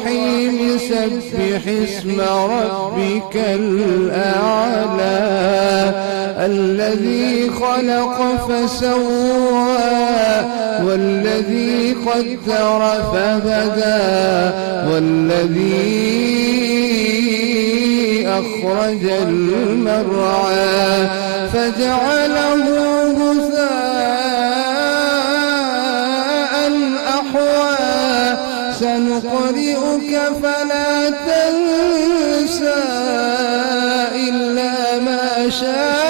الرحيم سبح اسم ربك الأعلى الذي خلق فسوى والذي قدر فهدى والذي أخرج المرعى فجعله غثاء أحوى سنقرئك فلا تنسى إلا ما شاء